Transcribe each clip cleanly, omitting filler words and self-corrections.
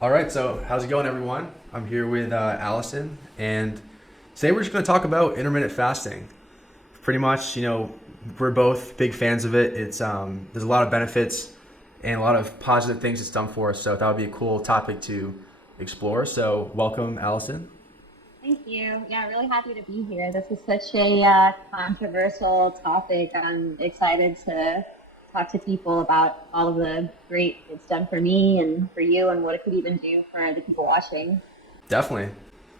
All right, so how's it going, everyone? I'm here with Allison, and today we're just going to talk about intermittent fasting. Pretty much, we're both big fans of it. It's there's a lot of benefits and a lot of positive things it's done for us. So that would be a cool topic to explore. So welcome, Allison. Thank you. Yeah, really happy to be here. This is such a controversial topic. I'm excited to talk to people about all of the great it's done for me and for you and what it could even do for the people watching. Definitely.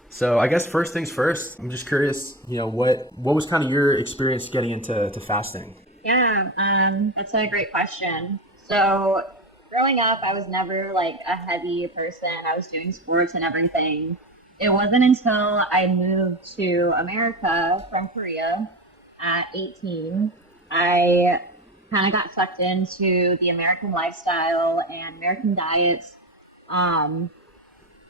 So I guess first things first. I'm just curious. What was kind of your experience getting into fasting? Yeah, that's a great question. So growing up, I was never like a heavy person. I was doing sports and everything. It wasn't until I moved to America from Korea at 18, I kind of got sucked into the American lifestyle and American diets. Um,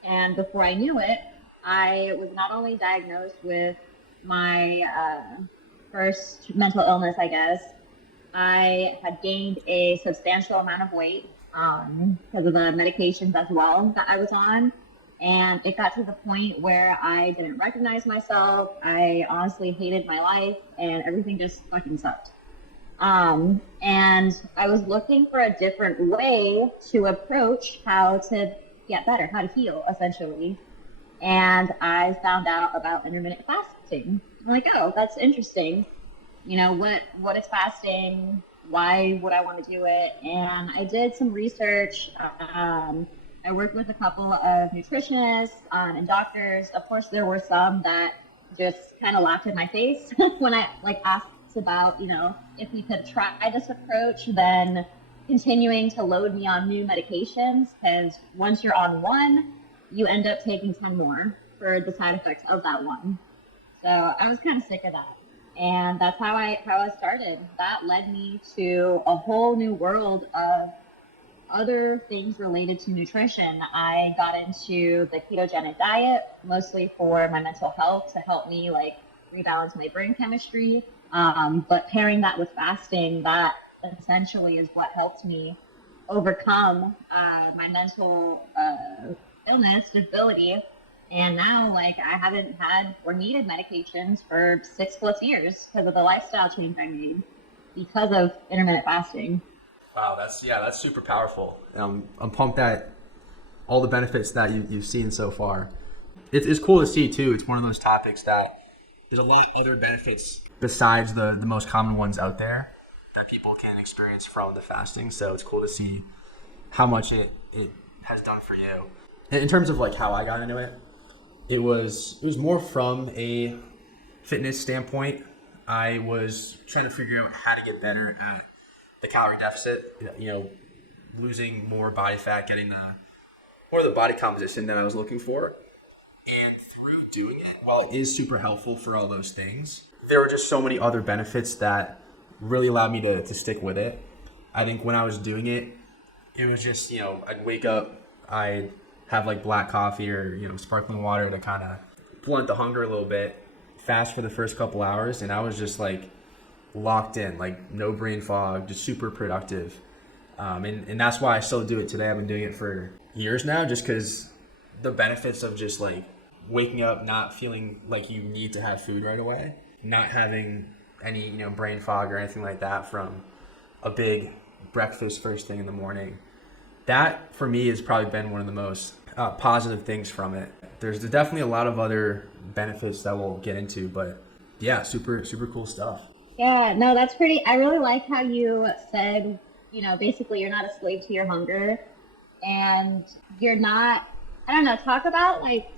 and before I knew it, I was not only diagnosed with my first mental illness, I guess, I had gained a substantial amount of weight because of the medications as well that I was on. And it got to the point where I didn't recognize myself. I honestly hated my life and everything just fucking sucked. And I was looking for a different way to approach how to get better, how to heal, essentially. And I found out about intermittent fasting. I'm like, oh, that's interesting. What is fasting? Why would I want to do it? And I did some research. I worked with a couple of nutritionists and doctors. Of course, there were some that just kind of laughed in my face when I like asked about, if we could try this approach, then continuing to load me on new medications, because once you're on one, you end up taking 10 more for the side effects of that one. So I was kind of sick of that. And that's how I started. That led me to a whole new world of other things related to nutrition. I got into the ketogenic diet mostly for my mental health to help me like rebalance my brain chemistry. But pairing that with fasting, that essentially is what helped me overcome my mental illness, disability. And now, like, I haven't had or needed medications for 6+ years because of the lifestyle change I made because of intermittent fasting. Wow, that's super powerful. I'm pumped that all the benefits that you've seen so far. It's cool to see too. It's one of those topics that there's a lot other benefits besides the most common ones out there that people can experience from the fasting. So it's cool to see how much it has done for you. In terms of like how I got into it, it was more from a fitness standpoint. I was trying to figure out how to get better at the calorie deficit, losing more body fat, getting the body composition that I was looking for. And through doing it, while it is super helpful for all those things, there were just so many other benefits that really allowed me to stick with it. I think when I was doing it, it was just, I'd wake up, I'd have like black coffee or, sparkling water to kind of blunt the hunger a little bit, fast for the first couple hours, and I was just like locked in, like no brain fog, just super productive. And that's why I still do it today. I've been doing it for years now, just because the benefits of just like waking up, not feeling like you need to have food right away, not having any, brain fog or anything like that from a big breakfast first thing in the morning. That for me has probably been one of the most positive things from it. There's definitely a lot of other benefits that we'll get into, but yeah, super, super cool stuff. Yeah, no, that's pretty. I really like how you said, basically you're not a slave to your hunger and you're not, I don't know, talk about like,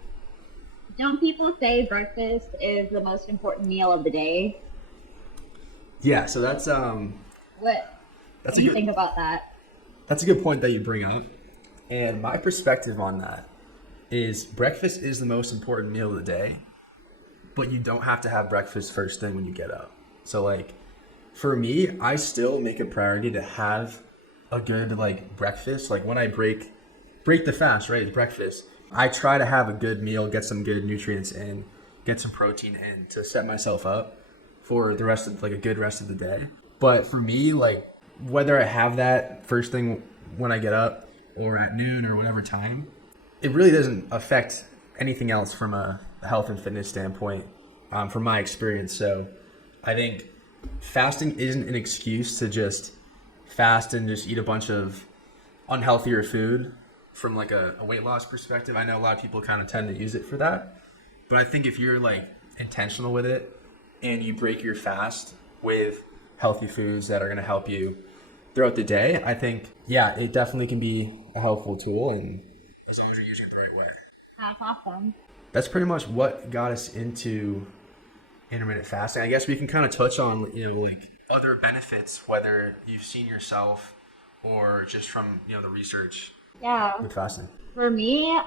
don't people say breakfast is the most important meal of the day? Yeah, so What, what that's do a you good think about that? that's a good point that you bring up. And my perspective on that is breakfast is the most important meal of the day, but you don't have to have breakfast first thing when you get up. So like for me, I still make a priority to have a good like breakfast. Like when I break the fast, right? It's breakfast. I try to have a good meal, get some good nutrients in, get some protein in to set myself up for the rest of like a good rest of the day. But for me, like whether I have that first thing when I get up or at noon or whatever time, it really doesn't affect anything else from a health and fitness standpoint, from my experience. So I think fasting isn't an excuse to just fast and just eat a bunch of unhealthier food from like a weight loss perspective. I know a lot of people kind of tend to use it for that, but I think if you're like intentional with it and you break your fast with healthy foods that are going to help you throughout the day, I think, yeah, it definitely can be a helpful tool, and as long as you're using it the right way. That's awesome. That's pretty much what got us into intermittent fasting. I guess we can kind of touch on, like other benefits, whether you've seen yourself or just from, the research with fasting. For me,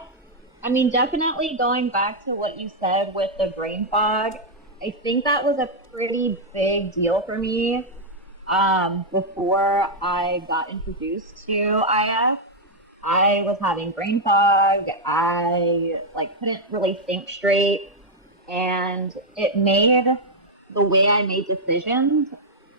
I mean, definitely going back to what you said with the brain fog, I think that was a pretty big deal for me before I got introduced to IF. I was having brain fog. I couldn't really think straight, and it made the way I made decisions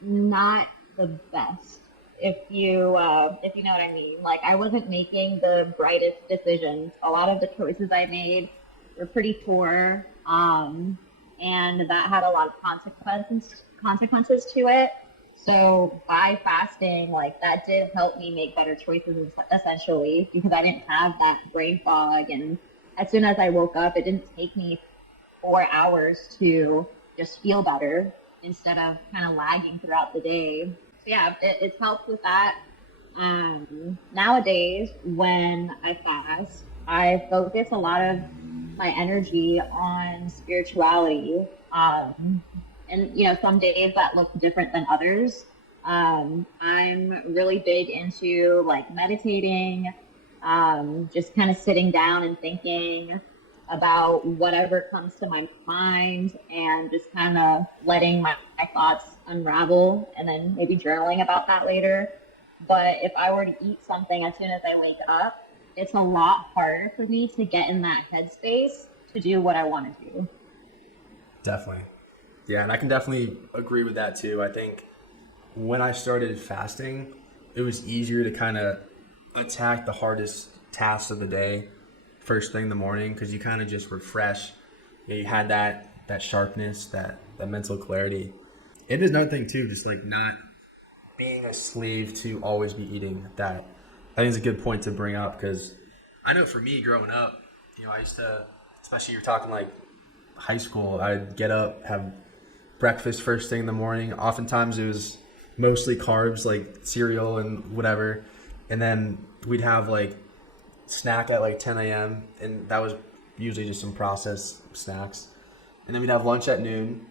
not the best. If you know what I mean. Like, I wasn't making the brightest decisions. A lot of the choices I made were pretty poor, and that had a lot of consequences to it. So by fasting, that did help me make better choices essentially, because I didn't have that brain fog. And as soon as I woke up, it didn't take me 4 hours to just feel better instead of kind of lagging throughout the day. So yeah, it's helped with that. Nowadays, when I fast, I focus a lot of my energy on spirituality. And some days that look different than others. I'm really big into meditating, just kind of sitting down and thinking about whatever comes to my mind, and just kind of letting my thoughts unravel, and then maybe journaling about that later. But if I were to eat something as soon as I wake up, it's a lot harder for me to get in that headspace to do what I want to do. Definitely. Yeah, and I can definitely agree with that too. I think when I started fasting, it was easier to kind of attack the hardest tasks of the day first thing in the morning, because you kind of just refresh. You had that sharpness, that mental clarity. It is another thing too, just not being a slave to always be eating. That I think is a good point to bring up, because I know for me growing up, I used to, especially you're talking high school, I'd get up, have breakfast first thing in the morning. Oftentimes it was mostly carbs, like cereal and whatever, and then we'd have snack at 10 a.m. and that was usually just some processed snacks, and then we'd have lunch at noon.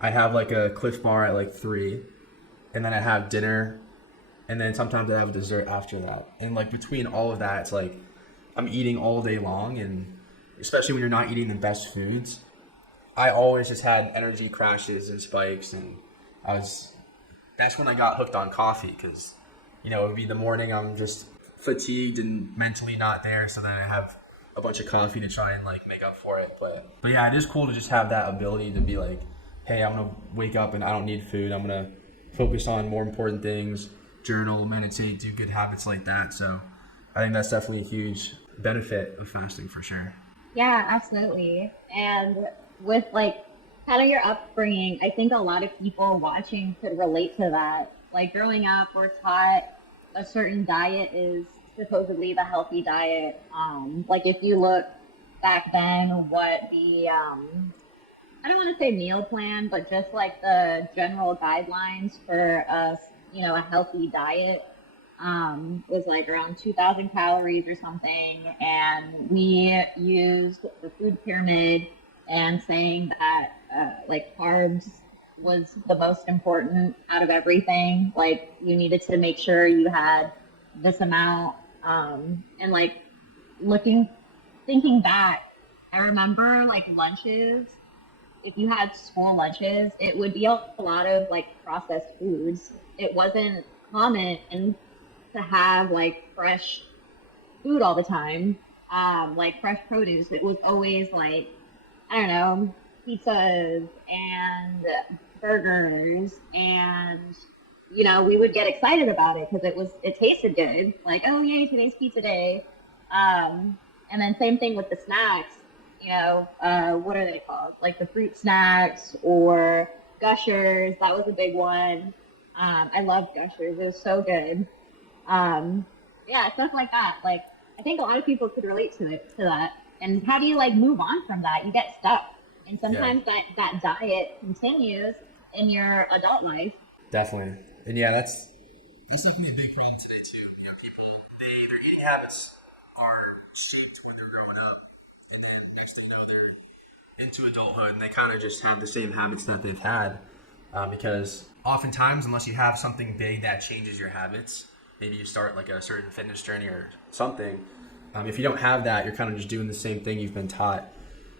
I'd have a Cliff Bar at 3, and then I'd have dinner, and then sometimes I'd have dessert after that. And between all of that, it's I'm eating all day long, and especially when you're not eating the best foods, I always just had energy crashes and spikes, and that's when I got hooked on coffee, because it would be the morning, I'm just fatigued and mentally not there, so then I have a bunch of coffee to try and make up for it. But yeah, it is cool to just have that ability to be hey, I'm gonna wake up and I don't need food, I'm gonna focus on more important things, journal, meditate, do good habits like that. So I think that's definitely a huge benefit of fasting for sure. Yeah, absolutely. And with kind of your upbringing, I think a lot of people watching could relate to that. Growing up, we're taught a certain diet is supposedly the healthy diet. If you look back then, what the I don't want to say meal plan, but just the general guidelines for a healthy diet was around 2,000 calories or something. And we used the food pyramid, and saying that carbs was the most important out of everything. You needed to make sure you had this amount. And thinking back, I remember lunches. If you had school lunches, it would be a lot of processed foods. It wasn't common to have fresh food all the time, fresh produce. It was always I don't know, pizzas and burgers, and we would get excited about it because it tasted good. Oh yay, today's pizza day. And then same thing with the snacks, what are they called? Like the fruit snacks or Gushers. That was a big one. I loved Gushers. It was so good. Um, yeah, stuff like that. Like, I think a lot of people could relate to that. And how do you like move on from that? You get stuck. And Yeah, sometimes that diet continues in your adult life. definitely. And yeah, that's definitely a big problem today too. People their eating habits are shaped when they're growing up, and then next thing you know, they're into adulthood, and they kind of just have the same habits that they've had. Because oftentimes, unless you have something big that changes your habits, maybe you start like a certain fitness journey or something. If you don't have that, you're kind of just doing the same thing you've been taught.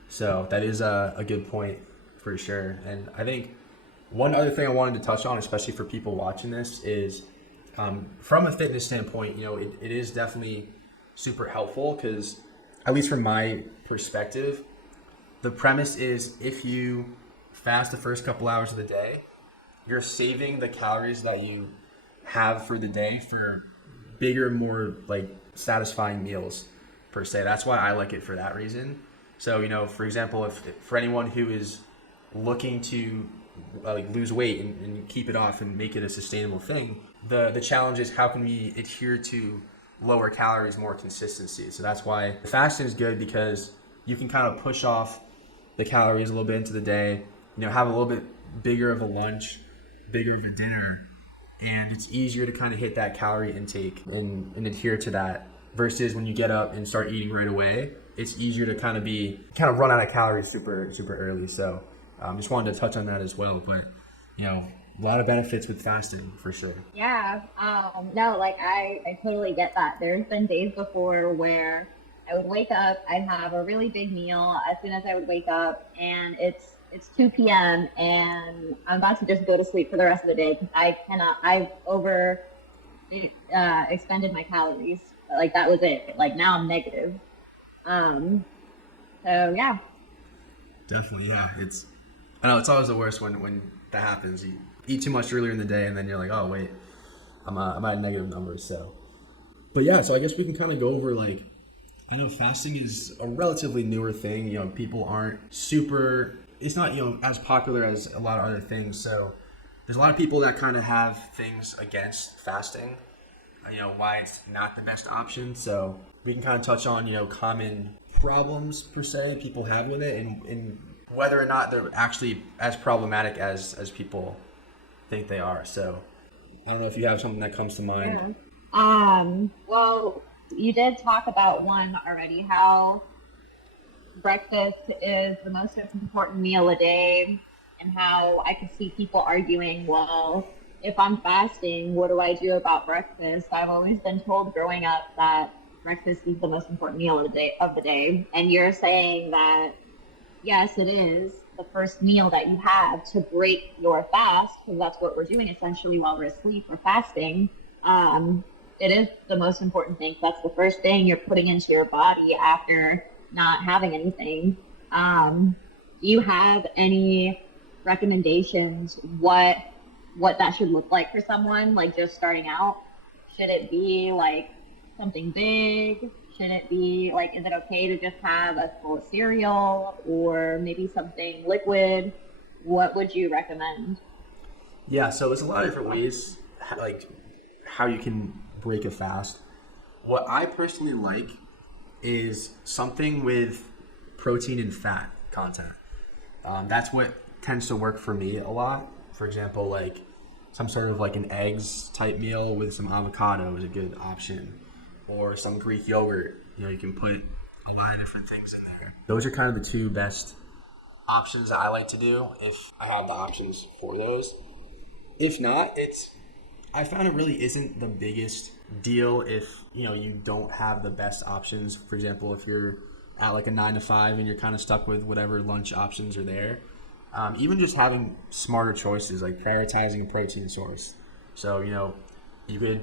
So that is a good point for sure. And I think one other thing I wanted to touch on, especially for people watching this, is from a fitness standpoint, it is definitely super helpful because, at least from my perspective, the premise is if you fast the first couple hours of the day, you're saving the calories that you have for the day for bigger, more like satisfying meals per se. That's why I like it for that reason. So, for example, if for anyone who is looking to like lose weight and keep it off and make it a sustainable thing, the challenge is how can we adhere to lower calories, more consistency. So that's why the fasting is good, because you can kind of push off the calories a little bit into the day, have a little bit bigger of a lunch, bigger of a dinner, and it's easier to kind of hit that calorie intake and adhere to that, versus when you get up and start eating right away, it's easier to kind of run out of calories super early. So just wanted to touch on that as well. But a lot of benefits with fasting for sure. Yeah. No, like I totally get that. There's been days before where I would wake up, I'd have a really big meal as soon as I would wake up, and it's 2 p.m. and I'm about to just go to sleep for the rest of the day because I've over expended my calories. Like that was it. Like now I'm negative. Um, so yeah. Definitely, yeah. I know it's always the worst when that happens. You eat too much earlier in the day, and then you're like, oh wait, I'm at negative numbers. So, but yeah, so I guess we can kind of go over like, I know fasting is a relatively newer thing. People aren't super. It's not as popular as a lot of other things. So there's a lot of people that kind of have things against fasting. Why it's not the best option. So we can kind of touch on common problems per se people have with it, and whether or not they're actually as problematic as people think they are. So I don't know if you have something that comes to mind. Yeah. Well, you did talk about one already, how breakfast is the most important meal a day, and how I could see people arguing, well, if I'm fasting, what do I do about breakfast? I've always been told growing up that breakfast is the most important meal of the day. And you're saying that, yes, it is the first meal that you have to break your fast, because that's what we're doing essentially while we're asleep. We're fasting. It is the most important thing. That's the first thing you're putting into your body after not having anything. Do you have any recommendations what that should look like for someone like just starting out? Should it be like something big? Should it be like, is it okay to just have a full cereal or maybe something liquid? What would you recommend? Yeah, so there's a lot of different ways like how you can break a fast. What I personally like is something with protein and fat content. That's what tends to work for me a lot. For example, like some sort of like an eggs type meal with some avocado is a good option, or some Greek yogurt. You can put a lot of different things in there. Those are kind of the two best options that I like to do if I have the options for those. If not, I found it really isn't the biggest deal if you don't have the best options. For example, if you're at like a 9 to 5 and you're kind of stuck with whatever lunch options are there. Even just having smarter choices, like prioritizing a protein source. So, you could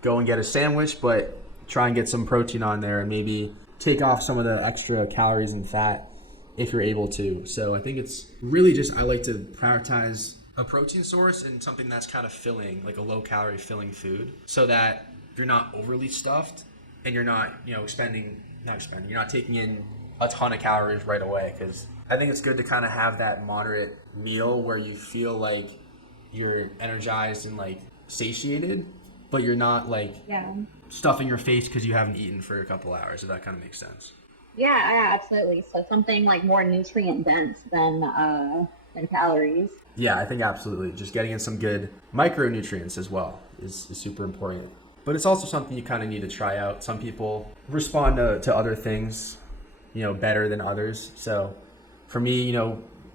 go and get a sandwich, but try and get some protein on there and maybe take off some of the extra calories and fat if you're able to. So I think it's really just, I like to prioritize a protein source and something that's kind of filling, like a low calorie filling food, so that you're not overly stuffed and you're not, spending You're not taking in a ton of calories right away, because I think it's good to kind of have that moderate meal where you feel like you're energized and like satiated, but you're not like stuffing your face because you haven't eaten for a couple hours, if that kind of makes sense. Yeah, absolutely. So something like more nutrient dense than calories. Yeah, I think absolutely. Just getting in some good micronutrients as well is super important. But it's also something you kind of need to try out. Some people respond to other things, better than others. So for me,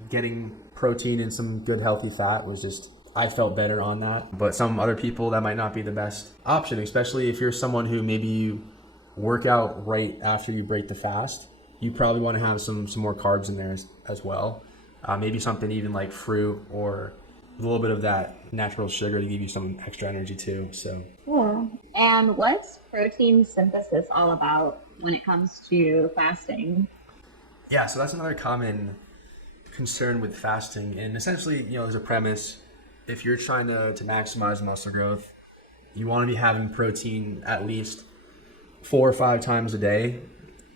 getting protein and some good healthy fat was just, I felt better on that. But some other people, that might not be the best option, especially if you're someone who maybe you work out right after you break the fast. You probably want to have some more carbs in there as well. Maybe something even like fruit or a little bit of that natural sugar to give you some extra energy too. So cool. And what's protein synthesis all about when it comes to fasting? Yeah, so that's another common concern with fasting. And essentially, there's a premise. If you're trying to maximize muscle growth, you want to be having protein at least 4 or 5 times a day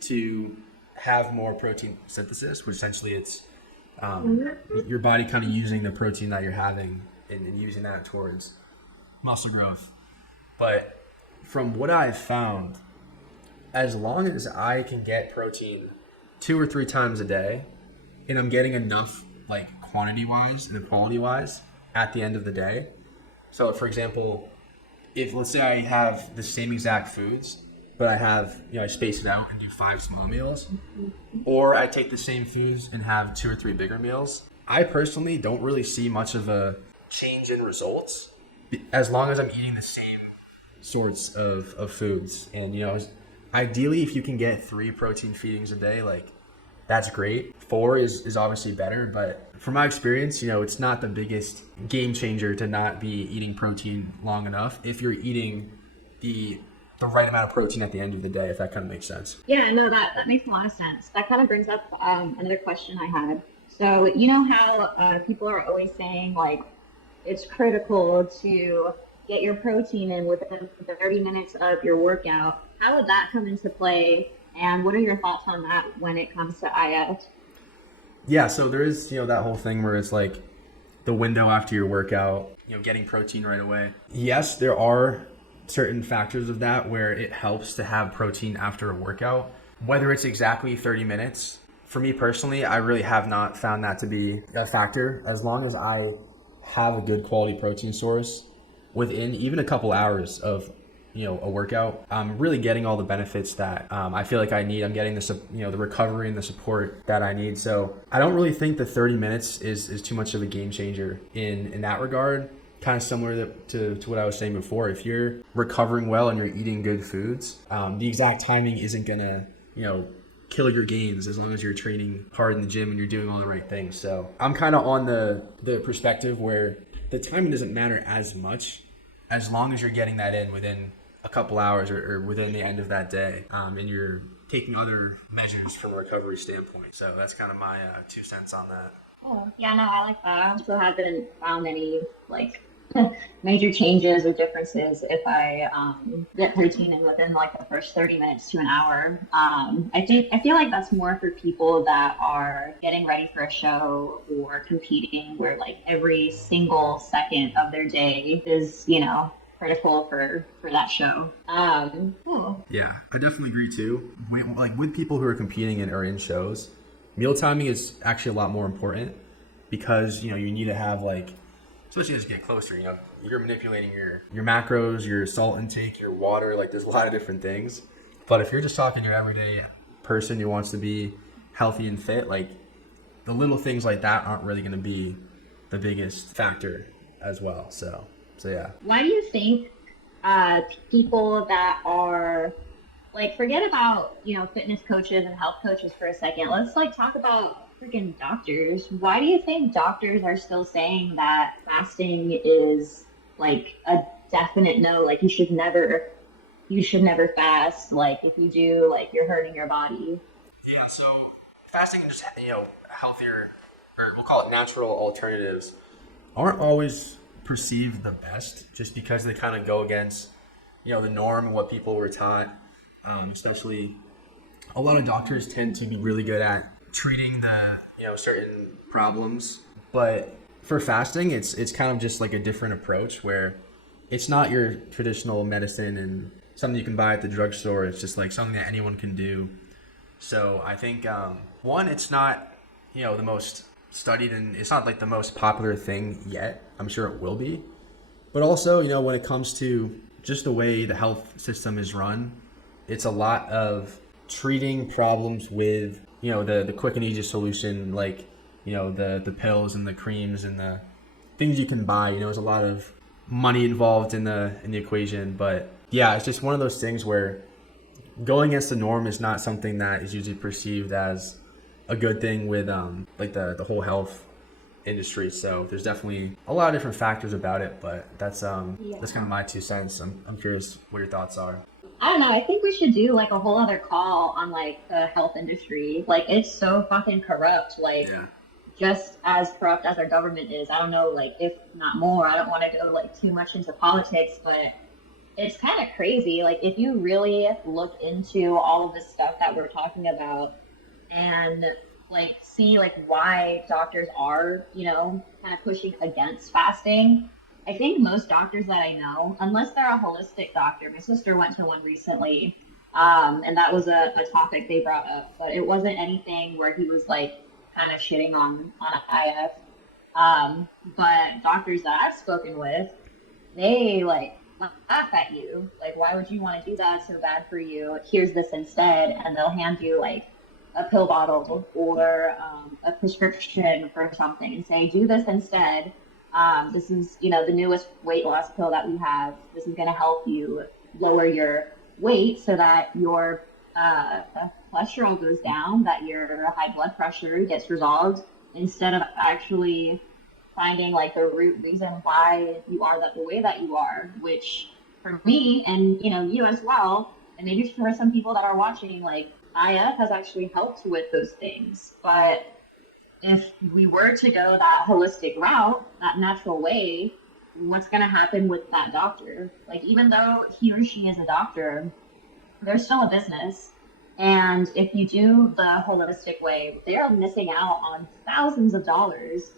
to have more protein synthesis, which essentially it's your body kind of using the protein that you're having and using that towards muscle growth. But from what I've found, as long as I can get protein 2 or 3 times a day, and I'm getting enough, like quantity wise and quality wise, at the end of the day. So for example, if let's say I have the same exact foods, but I have, I space it out and do 5 small meals, or I take the same foods and have 2 or 3 bigger meals, I personally don't really see much of a change in results as long as I'm eating the same sorts of foods. And, ideally, if you can get 3 protein feedings a day, like that's great. 4 is obviously better, but from my experience, it's not the biggest game changer to not be eating protein long enough if you're eating the right amount of protein at the end of the day, if that kind of makes sense. Yeah, no, that makes a lot of sense. That kind of brings up another question I had. So how people are always saying like it's critical to get your protein in within 30 minutes of your workout. How would that come into play? And what are your thoughts on that when it comes to IF? Yeah, so there is, that whole thing where it's like the window after your workout, getting protein right away. Yes, there are certain factors of that where it helps to have protein after a workout. Whether it's exactly 30 minutes, for me personally, I really have not found that to be a factor. As long as I have a good quality protein source within even a couple hours of a workout, I'm really getting all the benefits that I feel like I need. I'm getting the recovery and the support that I need. So I don't really think the 30 minutes is too much of a game changer in that regard. Kind of similar to what I was saying before. If you're recovering well and you're eating good foods, the exact timing isn't gonna kill your gains as long as you're training hard in the gym and you're doing all the right things. So I'm kind of on the perspective where the timing doesn't matter as much as long as you're getting that in within a couple hours or within the end of that day, and you're taking other measures from a recovery standpoint. So that's kind of my 2 cents on that. Oh, yeah, no, I like that. I also haven't found any major changes or differences if I get protein in within the first 30 minutes to an hour. I feel like that's more for people that are getting ready for a show or competing, where every single second of their day is critical for that show. Cool. Yeah, I definitely agree too. With people who are competing or in shows, meal timing is actually a lot more important because you need to have especially as you get closer, you're manipulating your macros, your salt intake, your water, there's a lot of different things. But if you're just talking your everyday person who wants to be healthy and fit, the little things like that aren't really going to be the biggest factor as well. So yeah. Why do you think people that are forget about fitness coaches and health coaches for a second? Let's talk about freaking doctors. Why do you think doctors are still saying that fasting is a definite no? You should never fast. If you do, you're hurting your body. Yeah. So fasting and just healthier, or we'll call it natural alternatives, aren't always perceived the best, just because they kind of go against the norm and what people were taught, especially a lot of doctors tend to be really good at treating certain problems, but for fasting, it's kind of just like a different approach where it's not your traditional medicine and something you can buy at the drugstore. It's just like something that anyone can do. So I think one, it's not the most studied, and it's not like the most popular thing yet. I'm sure it will be, but also when it comes to just the way the health system is run, it's a lot of treating problems with the quick and easy solution, like the pills and the creams and the things you can buy. There's a lot of money involved in the equation, but yeah, it's just one of those things where going against the norm is not something that is usually perceived as a good thing with like the whole health industry. So there's definitely a lot of different factors about it, but that's kind of my 2 cents. I'm curious what your thoughts are. I don't know. I think we should do like a whole other call on like the health industry. Like it's so fucking corrupt. Like just as corrupt as our government is. I don't know, like if not more. I don't want to go like too much into politics, but it's kind of crazy. Like if you really look into all of this stuff that we're talking about and like see like why doctors are, kind of pushing against fasting. I think most doctors that I know, unless they're a holistic doctor, my sister went to one recently, and that was a topic they brought up, but it wasn't anything where he was like kind of shitting on IF. But doctors that I've spoken with, they like laugh at you. Like, why would you want to do that? It's so bad for you. Here's this instead, and they'll hand you like a pill bottle or a prescription for something and say, do this instead. This is, the newest weight loss pill that we have. This is going to help you lower your weight so that your cholesterol goes down, that your high blood pressure gets resolved, instead of actually finding like the root reason why you are the way that you are, which for me and, you as well, and maybe for some people that are watching, like IF has actually helped with those things. But if we were to go that holistic route, that natural way, what's going to happen with that doctor? Like, even though he or she is a doctor, they're still a business. And if you do the holistic way, they're missing out on thousands of dollars.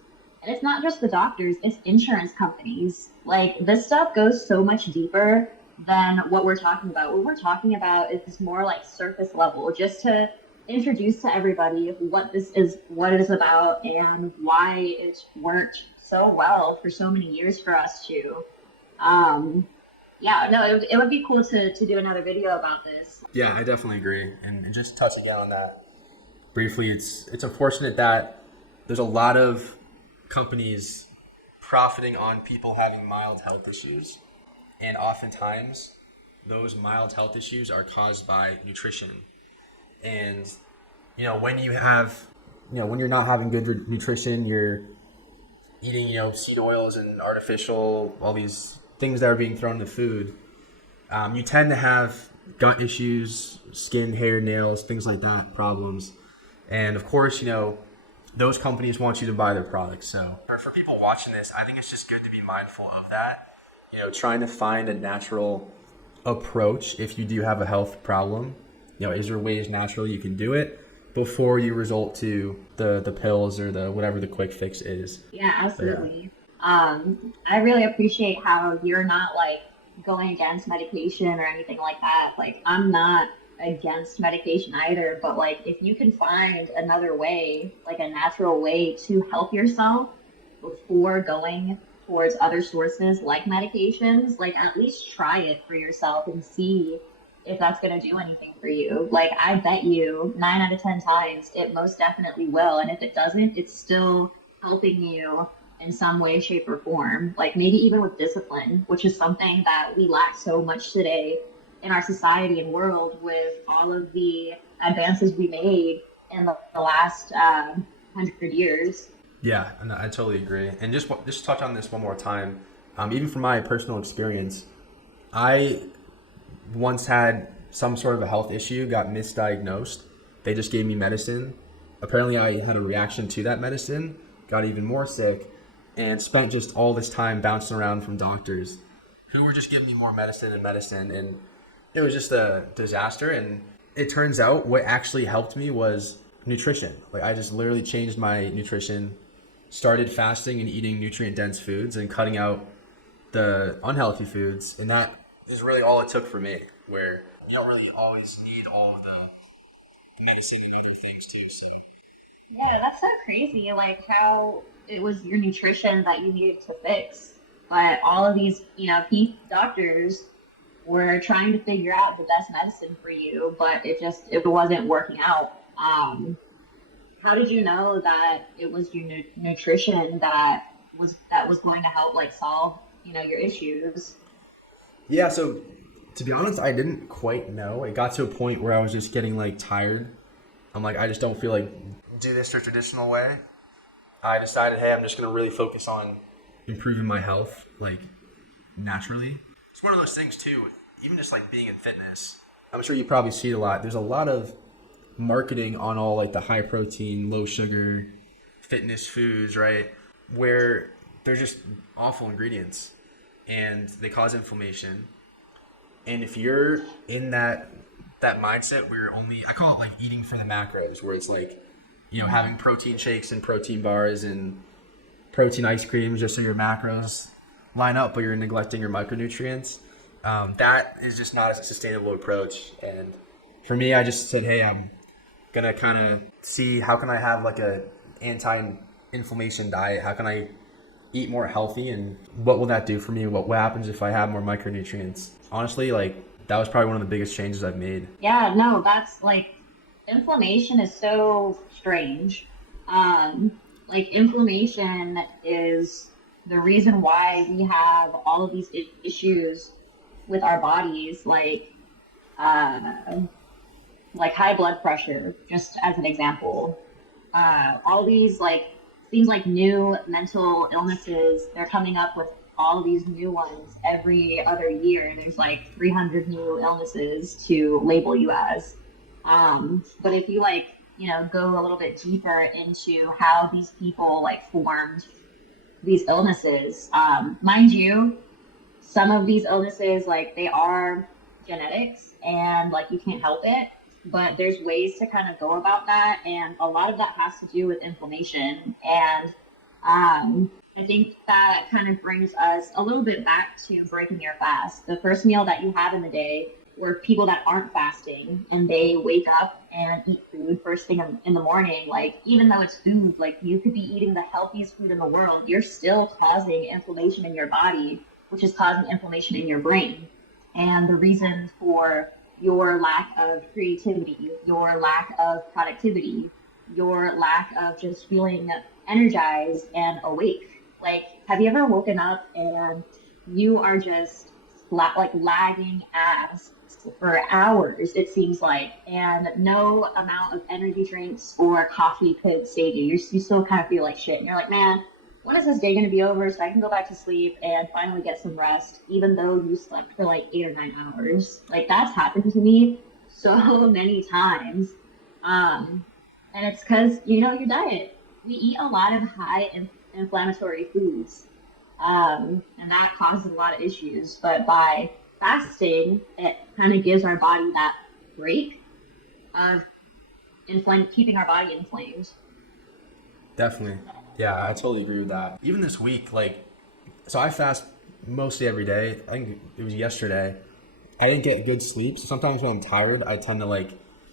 And it's not just the doctors, it's insurance companies. Like, this stuff goes so much deeper than what we're talking about. What we're talking about is more like surface level, just to introduce to everybody what this is, what it is about, and why it's worked so well for so many years for us too. It would be cool to do another video about this. Yeah, I definitely agree. And just touch again on that briefly, it's unfortunate that there's a lot of companies profiting on people having mild health issues, and oftentimes those mild health issues are caused by nutrition. And when you have when you're not having good nutrition, you're eating seed oils and artificial, all these things that are being thrown in the food, you tend to have gut issues, skin, hair, nails, things like that, problems. And of course, those companies want you to buy their products. So for people watching this, I think it's just good to be mindful of that. Trying to find a natural approach if you do have a health problem. Is there ways naturally you can do it before you resort to the pills or the whatever the quick fix is? Yeah, absolutely. Yeah. I really appreciate how you're not like going against medication or anything like that. Like, I'm not against medication either, but like if you can find another way, like a natural way to help yourself before going towards other sources like medications, like at least try it for yourself and see if that's going to do anything for you. Like, I bet you 9 out of 10 times it most definitely will. And if it doesn't, it's still helping you in some way, shape, or form. Like, maybe even with discipline, which is something that we lack so much today in our society and world, with all of the advances we made in the last 100 years. Yeah, and I totally agree. And just touch on this one more time. Even from my personal experience, I once had some sort of a health issue, got misdiagnosed. They just gave me medicine. Apparently I had a reaction to that medicine, got even more sick, and spent just all this time bouncing around from doctors who were just giving me more medicine, and it was just a disaster. And it turns out what actually helped me was nutrition. Like I just literally changed my nutrition, started fasting and eating nutrient dense foods and cutting out the unhealthy foods. And that is really all it took for me, where you don't really always need all of the medicine and other things too. So Yeah, that's so crazy. Like how it was your nutrition that you needed to fix, but all of these, doctors were trying to figure out the best medicine for you, but it wasn't working out. How did you know that it was your nutrition that was going to help like solve your issues? yeah, so to be honest, I didn't quite know. It got to a point where I was just getting like tired. I'm like, I just don't feel like do this the traditional way. I decided, hey, I'm just gonna really focus on improving my health, like naturally. It's one of those things too, even just like being in fitness. I'm sure you probably see it a lot. There's a lot of marketing on all like the high protein, low sugar fitness foods, right? Where they're just awful ingredients and they cause inflammation. And if you're in that mindset where you're only, I call it like eating for the macros, where it's like, having protein shakes and protein bars and protein ice creams just so your macros line up, but you're neglecting your micronutrients. That is just not a sustainable approach. And for me, I just said, hey, I'm gonna kind of see how can I have like a anti-inflammation diet? How can I eat more healthy, and what will that do for me? What happens if I have more micronutrients? Honestly, like that was probably one of the biggest changes I've made. Yeah, no, that's like inflammation is so strange. Like inflammation is the reason why we have all of these issues with our bodies, uh, like high blood pressure, just as an example. All these like seems like new mental illnesses. They're coming up with all these new ones every other year. There's like 300 new illnesses to label you as. But if you go a little bit deeper into how these people like formed these illnesses, mind you, some of these illnesses like they are genetics and like you can't help it, but there's ways to kind of go about that, and a lot of that has to do with inflammation. And I think that kind of brings us a little bit back to breaking your fast. The first meal that you have in the day, or people that aren't fasting and they wake up and eat food first thing in the morning, like even though it's food, like you could be eating the healthiest food in the world, you're still causing inflammation in your body, which is causing inflammation in your brain. And the reason for your lack of creativity, your lack of productivity, your lack of just feeling energized and awake. Like, have you ever woken up and you are just like lagging ass for hours, it seems like, and no amount of energy drinks or coffee could save you. You still kind of feel like shit. And you're like, man, when is this day going to be over so I can go back to sleep and finally get some rest, even though you slept for like 8 or 9 hours? Like, that's happened to me so many times. And it's because, your diet. We eat a lot of high inflammatory foods, and that causes a lot of issues. But by fasting, it kind of gives our body that break of keeping our body inflamed. Definitely. Yeah, I totally agree with that. Even this week, so I fast mostly every day. I think it was yesterday. I didn't get good sleep. So sometimes when I'm tired, I tend to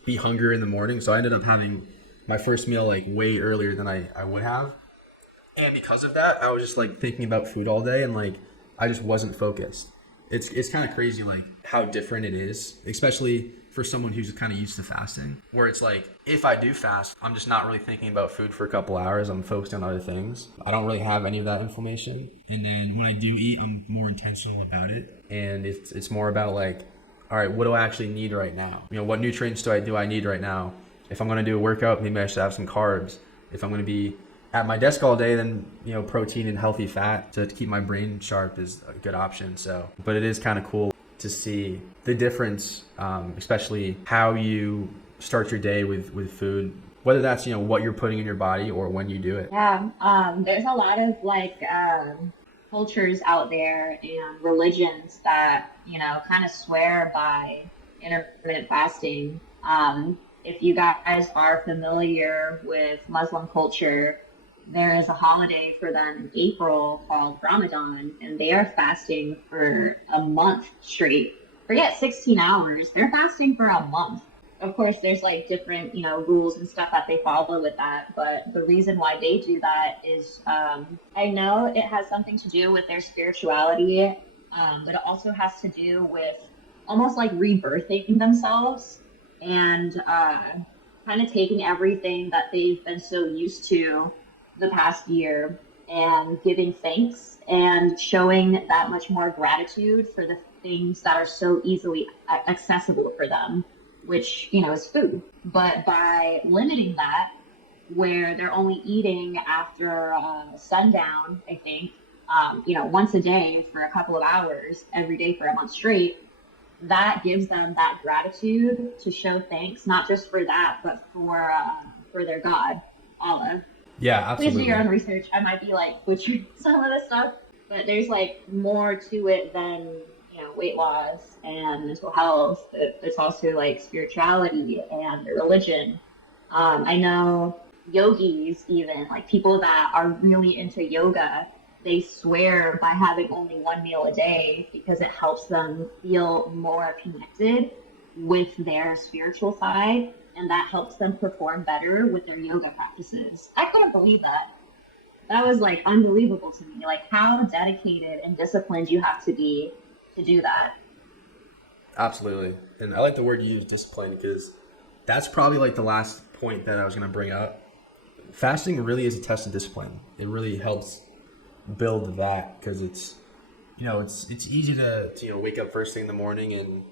be hungry in the morning. So I ended up having my first meal way earlier than I would have. And because of that, I was just thinking about food all day, and I just wasn't focused. It's kind of crazy how different it is, especially for someone who's kind of used to fasting, where it's if I do fast, I'm just not really thinking about food for a couple hours. I'm focused on other things. I don't really have any of that inflammation. And then when I do eat, I'm more intentional about it. And it's more about all right, what do I actually need right now? What nutrients do I need right now? If I'm going to do a workout, maybe I should have some carbs. If I'm going to be at my desk all day, then protein and healthy fat to keep my brain sharp is a good option. So, but it is kind of cool to see the difference, especially how you start your day with food, whether that's what you're putting in your body or when you do it. Yeah, there's a lot of cultures out there and religions that kind of swear by intermittent fasting. If you guys are familiar with Muslim culture, there is a holiday for them in April called Ramadan, and they are fasting for a month straight. Forget 16 hours, they're fasting for a month. Of course, there's like different, rules and stuff that they follow with that. But the reason why they do that is, I know it has something to do with their spirituality, but it also has to do with almost like rebirthing themselves and kind of taking everything that they've been so used to the past year and giving thanks and showing that much more gratitude for the things that are so easily accessible for them, which, is food. But by limiting that, where they're only eating after sundown, I think, once a day for a couple of hours every day for a month straight, that gives them that gratitude to show thanks, not just for that, but for their God, Allah. Yeah, Please do absolutely. your own research. I might be like butchering some of this stuff, but there's like more to it than weight loss and mental health. It's also like spirituality and religion. I know yogis, even like people that are really into yoga, they swear by having only one meal a day because it helps them feel more connected with their spiritual side, and that helps them perform better with their yoga practices. I couldn't believe that. That was like unbelievable to me. Like how dedicated and disciplined you have to be to do that. Absolutely. And I like the word you use, discipline, because that's probably like the last point that I was going to bring up. Fasting really is a test of discipline. It really helps build that, because it's easy to wake up first thing in the morning and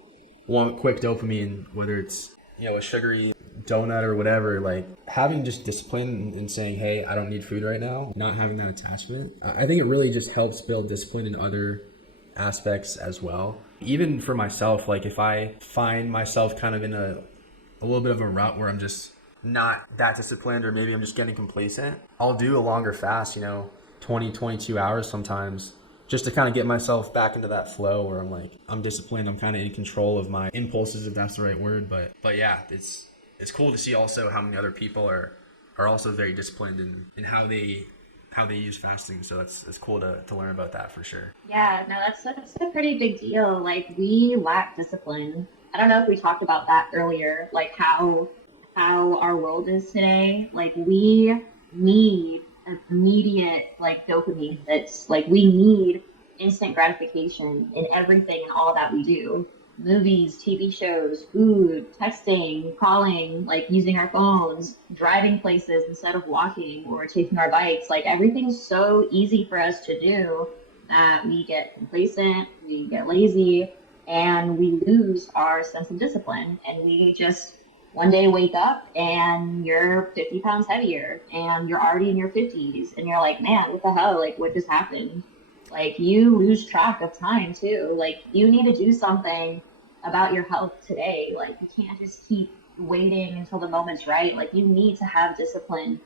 want quick dopamine, whether it's a sugary donut or whatever. Like having just discipline and saying, hey, I don't need food right now, not having that attachment, I think it really just helps build discipline in other aspects as well. Even for myself, like if I find myself kind of in a little bit of a rut where I'm just not that disciplined, or maybe I'm just getting complacent, I'll do a longer fast, 20, 22 hours sometimes, just to kind of get myself back into that flow where I'm disciplined, I'm kind of in control of my impulses, if that's the right word. But yeah, it's cool to see also how many other people are also very disciplined in how they use fasting. So it's cool to learn about that for sure. Yeah, no, that's a pretty big deal. Like we lack discipline. I don't know if we talked about that earlier, like how our world is today. Like we need immediate like dopamine hits. Like we need instant gratification in everything and all that we do. Movies, TV shows, food, texting, calling, like using our phones, driving places instead of walking or taking our bikes. Like everything's so easy for us to do that we get complacent, we get lazy, and we lose our sense of discipline. And we just one day wake up and you're 50 pounds heavier and you're already in your 50s and you're like, man, what the hell? Like, what just happened? Like, you lose track of time too. Like, you need to do something about your health today. Like, you can't just keep waiting until the moment's right. Like, you need to have discipline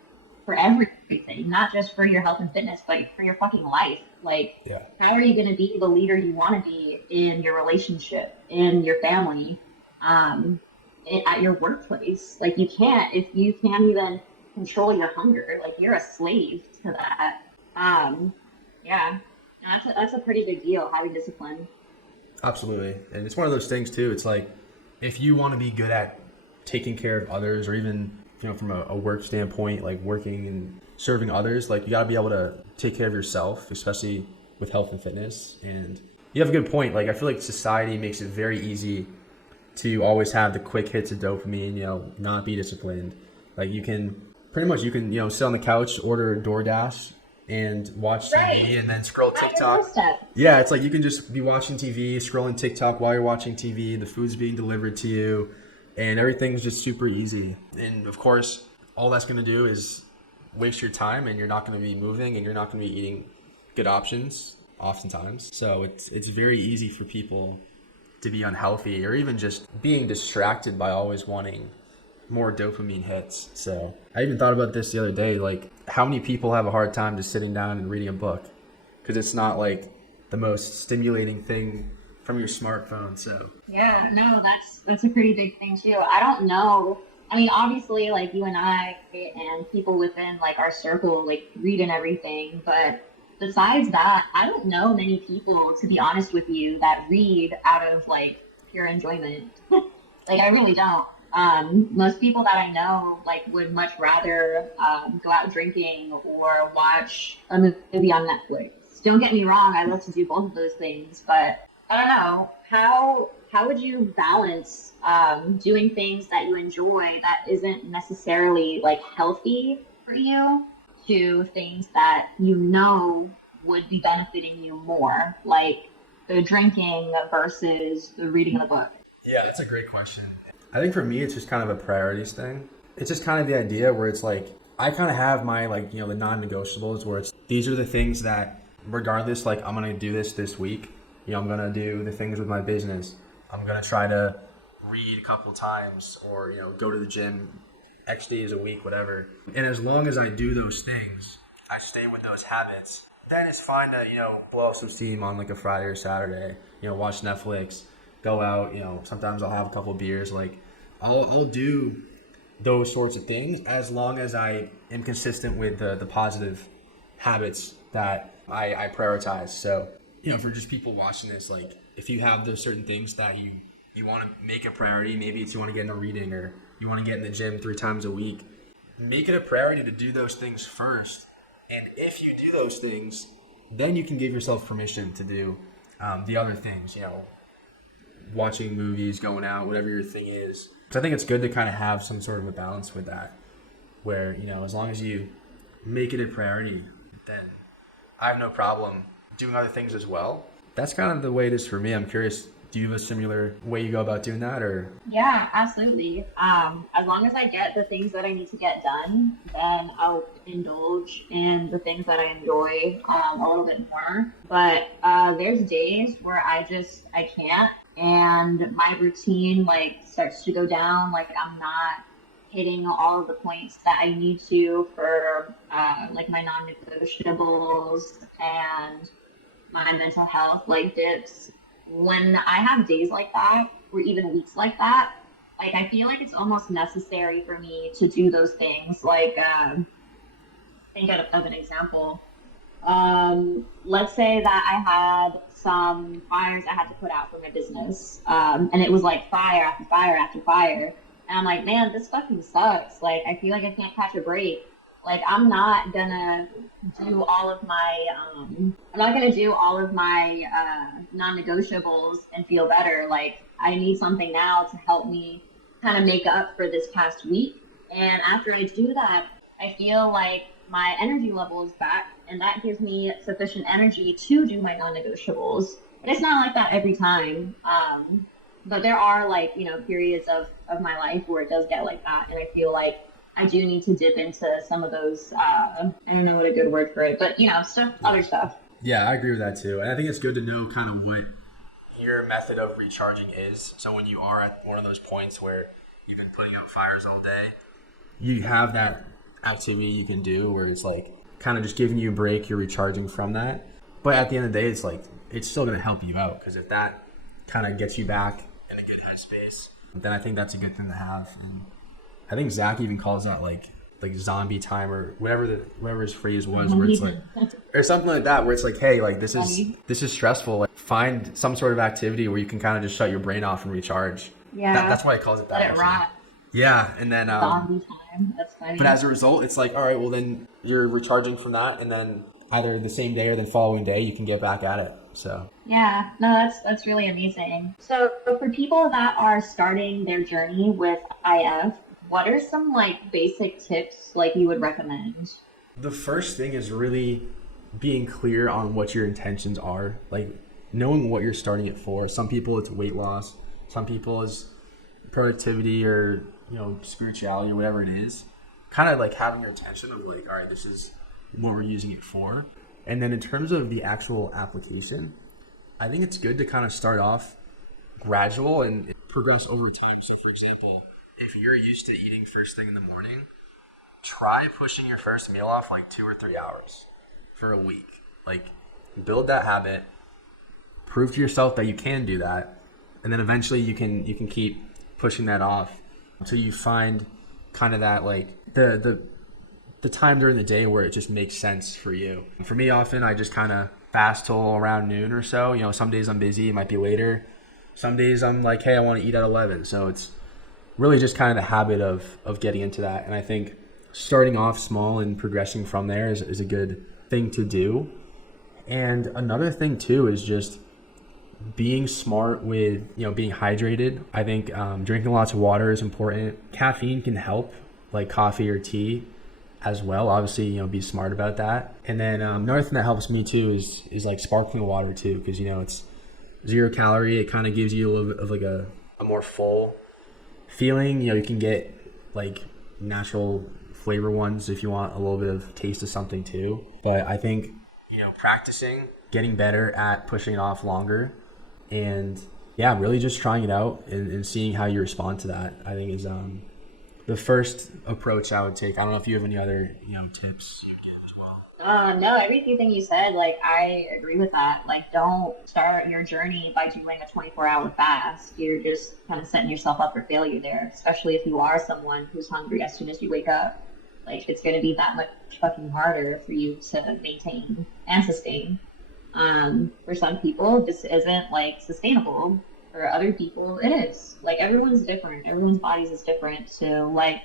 for everything, not just for your health and fitness, but for your fucking life. Like, Yeah. how are you going to be the leader you want to be in your relationship, in your family? At your workplace? Like you can't, if you can't even control your hunger, like you're a slave to that. Yeah, that's a pretty big deal, having discipline. Absolutely. And it's one of those things too. It's like, if you want to be good at taking care of others, or even, from a work standpoint, like working and serving others, like you got to be able to take care of yourself, especially with health and fitness. And you have a good point. Like I feel like society makes it very easy to always have the quick hits of dopamine, not be disciplined. Like you can sit on the couch, order DoorDash and watch TV, Right. and then scroll At your TikTok. doorstep. Yeah, it's like you can just be watching TV, scrolling TikTok while you're watching TV, the food's being delivered to you, and everything's just super easy. And of course, all that's going to do is waste your time, and you're not going to be moving, and you're not going to be eating good options oftentimes. So it's very easy for people to be unhealthy, or even just being distracted by always wanting more dopamine hits. So I even thought about this the other day, like how many people have a hard time just sitting down and reading a book, because it's not like the most stimulating thing from your smartphone. So Yeah, no, that's a pretty big thing too. I don't know. I mean, obviously, like you and I and people within like our circle like read and everything, but besides that, I don't know many people, to be honest with you, that read out of like pure enjoyment. Like I really don't. Most people that I know like would much rather go out drinking or watch a movie on Netflix. Don't get me wrong, I love to do both of those things, but I don't know how would you balance doing things that you enjoy that isn't necessarily like healthy for you to things that you know would be benefiting you more, like the drinking versus the reading of the book. yeah, that's a great question. I think for me, it's just kind of a priorities thing. It's just kind of the idea where it's like, I kind of have my like, the non-negotiables where it's, these are the things that regardless, like I'm going to do this week. I'm going to do the things with my business. I'm going to try to read a couple times or, go to the gym X days a week, whatever. And as long as I do those things, I stay with those habits, then it's fine to, blow off some steam on like a Friday or Saturday, watch Netflix, go out, sometimes I'll have a couple beers. Like I'll do those sorts of things as long as I am consistent with the positive habits that I prioritize. So, for just people watching this, like if you have those certain things that you want to make a priority, maybe it's you want to get into reading or you want to get in the gym 3 times a week, make it a priority to do those things first. And if you do those things, then you can give yourself permission to do the other things, watching movies, going out, whatever your thing is. So I think it's good to kind of have some sort of a balance with that, where, as long as you make it a priority, then I have no problem doing other things as well. That's kind of the way it is for me. I'm curious, do you have a similar way you go about doing that, or? Yeah, absolutely. As long as I get the things that I need to get done, then I'll indulge in the things that I enjoy a little bit more. But there's days where I can't, and my routine like starts to go down. Like I'm not hitting all of the points that I need to for like my non-negotiables and my mental health like dips. When I have days like that or even weeks like that, like I feel like it's almost necessary for me to do those things. Like think of an example. Let's say that I had some fires I had to put out for my business, and it was like fire after fire after fire, and I'm like, man, this fucking sucks. Like I feel like I can't catch a break. Like I'm not gonna do all of my non-negotiables and feel better. Like I need something now to help me kind of make up for this past week. And after I do that, I feel like my energy level is back, and that gives me sufficient energy to do my non-negotiables. And it's not like that every time. But there are like, periods of my life where it does get like that. And I feel like I do need to dip into some of those, I don't know what a good word for it, but other stuff. Yeah, I agree with that too. And I think it's good to know kind of what your method of recharging is. So when you are at one of those points where you've been putting out fires all day, you have that activity you can do where it's like kind of just giving you a break, you're recharging from that. But at the end of the day, it's like, it's still going to help you out, because if that kind of gets you back in a good headspace, then I think that's a good thing to have. And I think Zach even calls that like zombie time or whatever his phrase was, where it's like, or something like that, where it's like, hey, like this is stressful. Like find some sort of activity where you can kind of just shut your brain off and recharge. Yeah, that's why he calls it that. Let it rot. Yeah, and then Zombie time. That's funny. But as a result, it's like, all right, well then you're recharging from that, and then either the same day or the following day you can get back at it. So yeah, no, that's really amazing. So for people that are starting their journey with IF, what are some like basic tips like you would recommend? The first thing is really being clear on what your intentions are, like knowing what you're starting it for. Some people it's weight loss, some people it's productivity or spirituality or whatever it is. Kind of like having your intention of like, all right, this is what we're using it for. And then in terms of the actual application, I think it's good to kind of start off gradual and progress over time. So for example, if you're used to eating first thing in the morning, try pushing your first meal off like 2 or 3 hours for a week. Like build that habit, prove to yourself that you can do that, and then eventually you can keep pushing that off until you find kind of that like the time during the day where it just makes sense for you. For me, often I just kind of fast till around noon or so. You know, some days I'm busy, it might be later. Some days I'm like, hey, I want to eat at 11. So it's really just kind of the habit of getting into that. And I think starting off small and progressing from there is a good thing to do. And another thing too is just being smart with, you know, being hydrated. I think drinking lots of water is important. Caffeine can help, like coffee or tea as well. Obviously, you know, be smart about that. And then another thing that helps me too is like sparkling water too, because, you know, it's 0 calorie. It kind of gives you a little bit of like a more full feeling. You know, you can get like natural flavor ones if you want a little bit of taste of something too. But I think, you know, practicing, getting better at pushing it off longer, and yeah, really just trying it out and seeing how you respond to that, I think is the first approach I would take. I don't know if you have any other, you know, tips you would give as well. No, everything you said, like, I agree with that. Like, don't start your journey by doing a 24-hour fast. You're just kind of setting yourself up for failure there, especially if you are someone who's hungry as soon as you wake up. Like, it's going to be that much fucking harder for you to maintain and sustain. For some people, this isn't, like, sustainable. For other people, it is. Like, everyone's different. Everyone's bodies is different. So, like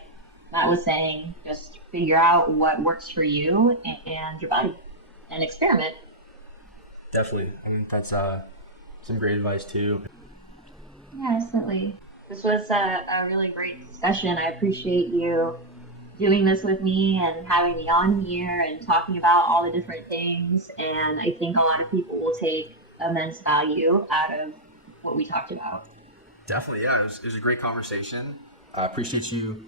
Matt was saying, just figure out what works for you and your body and experiment. Definitely. I think that's some great advice too. Yeah, definitely. This was a really great discussion. I appreciate you doing this with me and having me on here and talking about all the different things. And I think a lot of people will take immense value out of what we talked about. Definitely, yeah. It was a great conversation. I appreciate you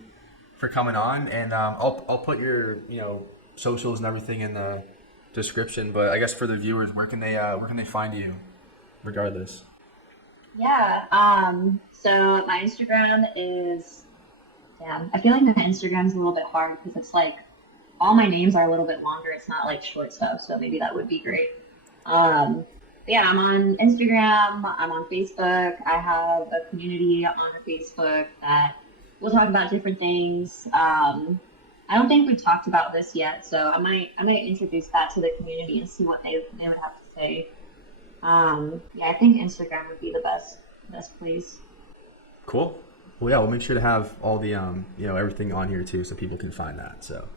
for coming on, and I'll put your, you know, socials and everything in the description. But I guess for the viewers, where can they find you, regardless? Yeah. So my Instagram is, I feel like my Instagram is a little bit hard because it's like all my names are a little bit longer. It's not like short stuff, so maybe that would be great. Yeah, I'm on Instagram. I'm on Facebook. I have a community on Facebook that we'll talk about different things. I don't think we've talked about this yet, so I might introduce that to the community and see what they would have to say. Yeah, I think Instagram would be the best place. Cool. Well, yeah, we'll make sure to have all the you know, everything on here too, so people can find that. So.